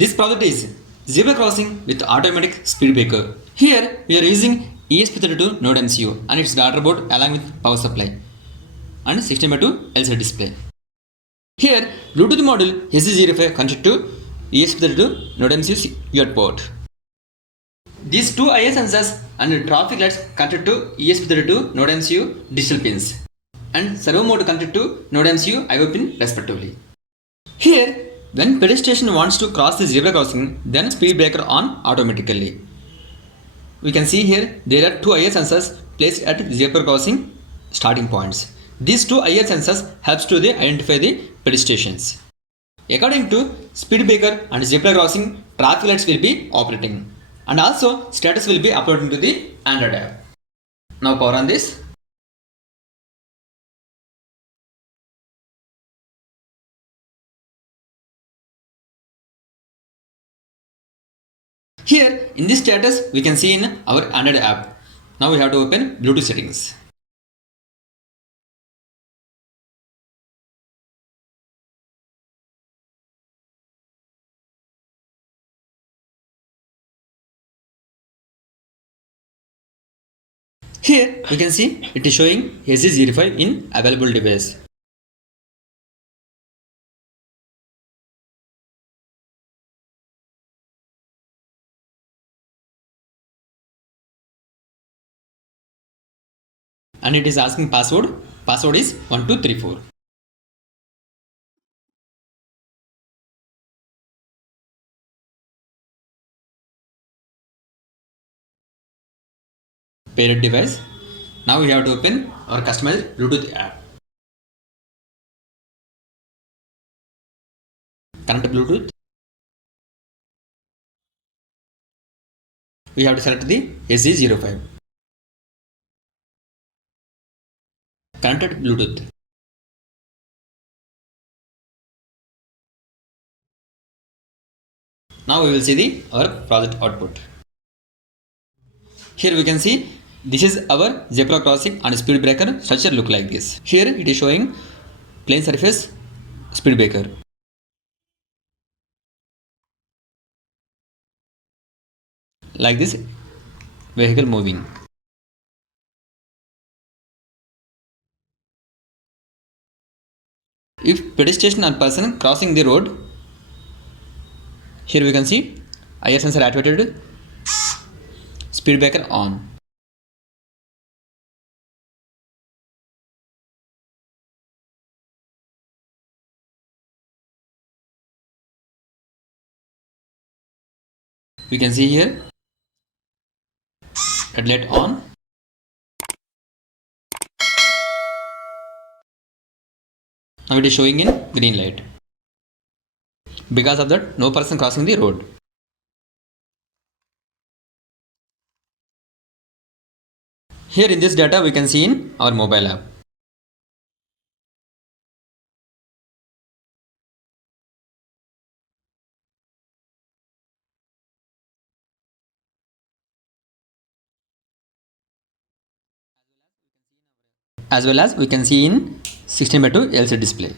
This project is zebra crossing with automatic speed breaker. Here we are using ESP32 Node MCU and its daughter board along with power supply and 16:2 LCD display. Here Bluetooth module SC05 connected to ESP32 Node MCU UART port. These two IR sensors and traffic lights connected to ESP32 Node MCU digital pins and servo mode connected to Node MCU IO pin respectively. Here, when pedestrian wants to cross the zebra crossing, then speed breaker on automatically. We can see here there are two IR sensors placed at zebra crossing starting points. These two IR sensors helps to identify the pedestrians. According to speed breaker and zebra crossing, traffic lights will be operating and also status will be uploaded to the Android app. Now power on this. Here in this status we can see in our Android app. Now we have to open Bluetooth settings. Here we can see it is showing SC05 in available device. And it is asking password. Password is 1234. Paired device. Now we have to open our customized Bluetooth app. Connect Bluetooth. We have to select the SC05. Connected Bluetooth. Now we will see our project output. Here we can see this is our zebra crossing and speed breaker structure look like this. Here it is showing plain surface speed breaker. Like this vehicle moving. If pedestrian or person crossing the road, here we can see IR sensor activated, speed breaker on. We can see here red light on. Now it is showing in green light. Because of that, no person crossing the road. Here in this data we can see in our mobile app. As well as we can see in 16:2 LCD display.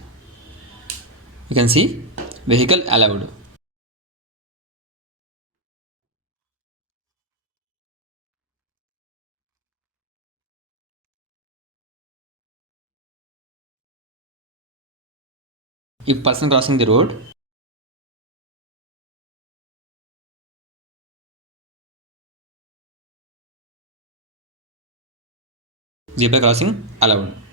You can see vehicle allowed. If person crossing the road, zebra crossing allowed.